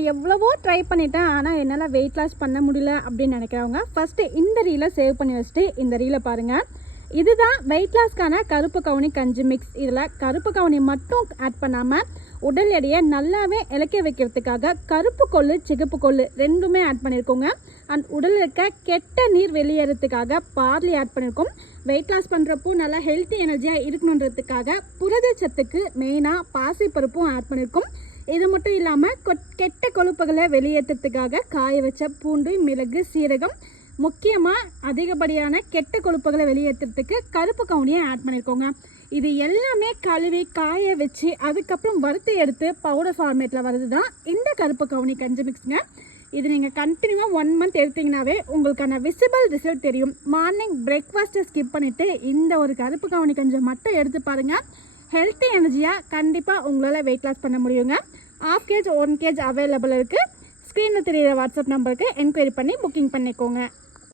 நான் எவ்வளவோ ட்ரை பண்ணிட்டேன், ஆனால் என்னால் வெயிட் லாஸ் பண்ண முடியல அப்படின்னு நினைக்கிறவங்க ஃபஸ்ட்டு இந்த ரீலை சேவ் பண்ணி வச்சுட்டு இந்த ரீலை பாருங்கள். இதுதான் வெயிட் லாஸ்க்கான கருப்பு கவுனி கஞ்சி மிக்ஸ். இதில் கருப்பு கவுனி மட்டும் ஆட் பண்ணாமல் உடல் எடையை நல்லாவே இலக்க வைக்கிறதுக்காக கருப்பு கொள்ளு சிகப்பு கொள்ளு ரெண்டுமே ஆட் பண்ணியிருக்கோங்க. அண்ட் உடலில் இருக்க கெட்ட நீர் வெளியேறதுக்காக பார்லி ஆட் பண்ணியிருக்கோம். வெயிட் லாஸ் பண்ணுறப்போ நல்லா ஹெல்த்தி எனர்ஜியாக இருக்கணுன்றதுக்காக புரதச்சத்துக்கு மெயினாக பாசிப்பருப்பும் ஆட் பண்ணியிருக்கோம். இது மட்டும் இல்லாமல் கெட்ட கொழுப்புகளை வெளியேற்றத்துக்காக காய வச்ச பூண்டு, மிளகு, சீரகம், முக்கியமாக அதிகப்படியான கெட்ட கொழுப்புகளை வெளியேற்றுறதுக்கு கருப்பு கவுனியை ஆட் பண்ணியிருக்கோங்க. இது எல்லாமே கழுவி காய வச்சு அதுக்கப்புறம் வறுத்து எடுத்து பவுடர் ஃபார்மேட்டில் வருது தான் இந்த கருப்பு கவுனி கஞ்சி மிக்ஸுங்க. இது நீங்கள் கண்டினியூவாக 1 மந்த் எடுத்திங்கனாவே உங்களுக்கான விசிபிள் ரிசல்ட் தெரியும். மார்னிங் பிரேக்ஃபாஸ்ட்டை ஸ்கிப் பண்ணிவிட்டு இந்த ஒரு கருப்பு கவுனி கஞ்சி மட்டும் எடுத்து பாருங்கள். ஹெல்த்தி எனர்ஜியாக கண்டிப்பாக உங்களால் வெயிட் லாஸ் பண்ண முடியுங்க. 1/2 kg 1 kg அவைலபிள் இருக்குது. ஸ்க்ரீனில் தெரியிற வாட்ஸ்அப் நம்பருக்கு என்கொயரி பண்ணி புக்கிங் பண்ணிக்கோங்க.